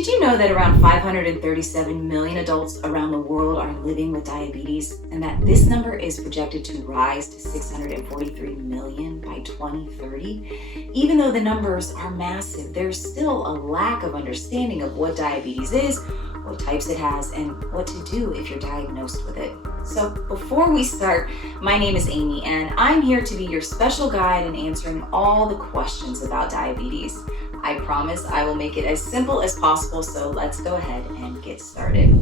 Did you know that around 537 million adults around the world are living with diabetes, and that this number is projected to rise to 643 million by 2030? Even though the numbers are massive, there's still a lack of understanding of what diabetes is, what types it has, and what to do if you're diagnosed with it. So before we start, my name is Amy, and I'm here to be your special guide in answering all the questions about diabetes. I promise I will make it as simple as possible, so let's go ahead and get started.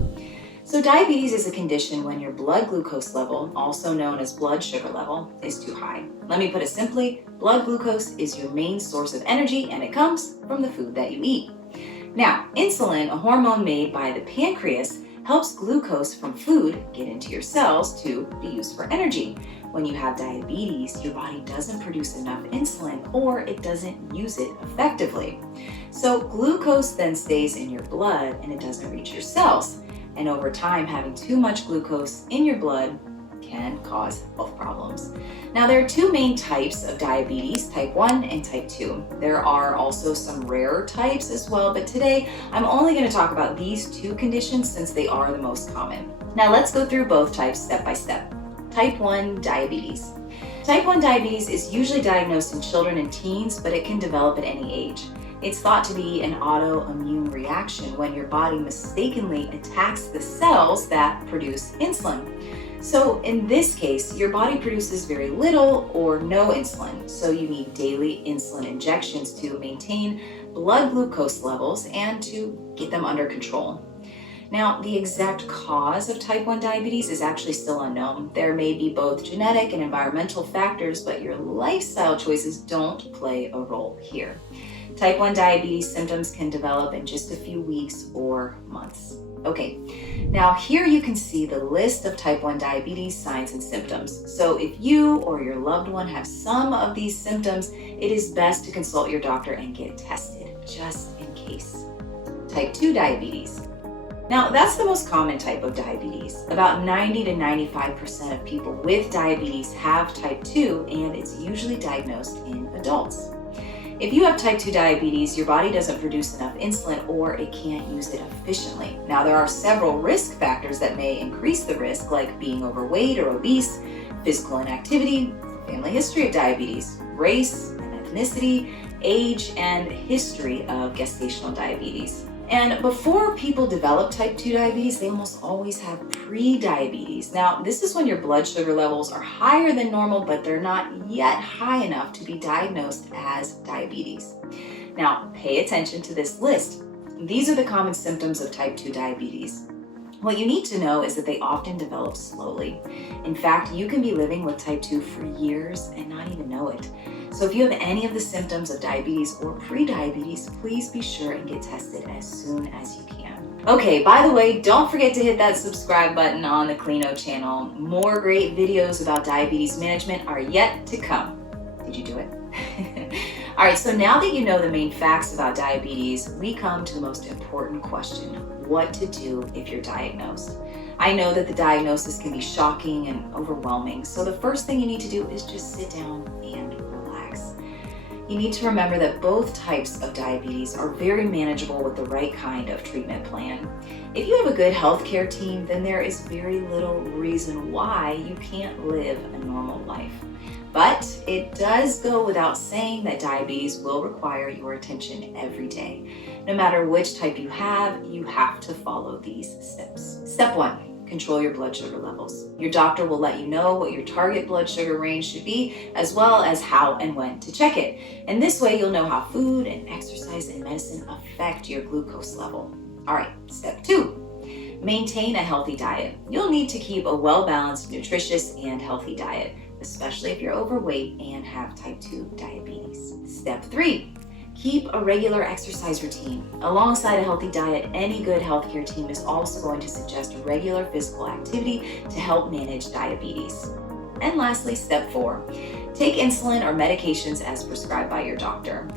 So diabetes is a condition when your blood glucose level, also known as blood sugar level, is too high. Let me put it simply, blood glucose is your main source of energy, and it comes from the food that you eat. Now, insulin, a hormone made by the pancreas, helps glucose from food get into your cells to be used for energy. When you have diabetes, your body doesn't produce enough insulin, or it doesn't use it effectively. So glucose then stays in your blood and it doesn't reach your cells. And over time, having too much glucose in your blood can cause health problems. Now, there are two main types of diabetes, type 1 and type 2. There are also some rarer types as well, but today I'm only going to talk about these two conditions since they are the most common. Now let's go through both types step by step. Type 1 diabetes. Type 1 diabetes is usually diagnosed in children and teens, but it can develop at any age. It's thought to be an autoimmune reaction when your body mistakenly attacks the cells that produce insulin. So in this case, your body produces very little or no insulin, so you need daily insulin injections to maintain blood glucose levels and to get them under control. Now, the exact cause of type 1 diabetes is actually still unknown. There may be both genetic and environmental factors, but your lifestyle choices don't play a role here. Type 1 diabetes symptoms can develop in just a few weeks or months. Okay, now here you can see the list of type 1 diabetes signs and symptoms. So if you or your loved one have some of these symptoms, it is best to consult your doctor and get tested, just in case. Type 2 diabetes. Now, that's the most common type of diabetes. About 90 to 95% of people with diabetes have type 2, and it's usually diagnosed in adults. If you have type 2 diabetes, your body doesn't produce enough insulin or it can't use it efficiently. Now, there are several risk factors that may increase the risk, like being overweight or obese, physical inactivity, family history of diabetes, race and ethnicity, age, and history of gestational diabetes. And before people develop type 2 diabetes, they almost always have pre-diabetes. Now, this is when your blood sugar levels are higher than normal, but they're not yet high enough to be diagnosed as diabetes. Now, pay attention to this list. These are the common symptoms of type 2 diabetes. What you need to know is that they often develop slowly. In fact, you can be living with type 2 for years and not even know it. So if you have any of the symptoms of diabetes or pre-diabetes, please be sure and get tested as soon as you can. Okay, by the way, don't forget to hit that subscribe button on the Klinio channel. More great videos about diabetes management are yet to come. Did you do it? All right, so now that you know the main facts about diabetes, we come to the most important question: what to do if you're diagnosed. I know that the diagnosis can be shocking and overwhelming, so the first thing you need to do is just sit down and relax. You need to remember that both types of diabetes are very manageable with the right kind of treatment plan. If you have a good healthcare team, then there is very little reason why you can't live a normal life. But it does go without saying that diabetes will require your attention every day. No matter which type you have to follow these steps. Step 1, control your blood sugar levels. Your doctor will let you know what your target blood sugar range should be, as well as how and when to check it. And this way you'll know how food and exercise and medicine affect your glucose level. All right, step 2, maintain a healthy diet. You'll need to keep a well-balanced, nutritious, and healthy diet, especially if you're overweight and have type 2 diabetes. Step 3, keep a regular exercise routine. Alongside a healthy diet, any good healthcare team is also going to suggest regular physical activity to help manage diabetes. And lastly, step 4, take insulin or medications as prescribed by your doctor.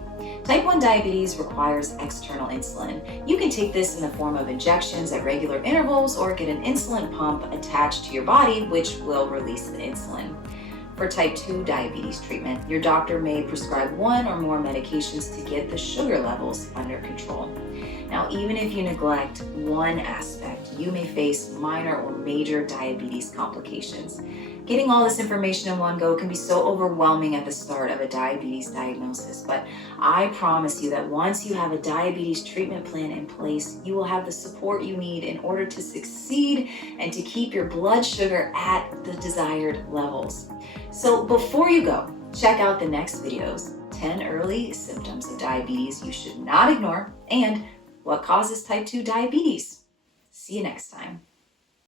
Type 1 diabetes requires external insulin. You can take this in the form of injections at regular intervals or get an insulin pump attached to your body, which will release the insulin. For type 2 diabetes treatment, your doctor may prescribe one or more medications to get the sugar levels under control. Now, Now, even if you neglect one aspect, you may face minor or major diabetes complications. Getting all this information in one go can be so overwhelming at the start of a diabetes diagnosis, but I promise you that once you have a diabetes treatment plan in place, you will have the support you need in order to succeed and to keep your blood sugar at the desired levels. So before you go, check out the next videos: 10 early symptoms of diabetes you should not ignore, and what causes type 2 diabetes. See you next time.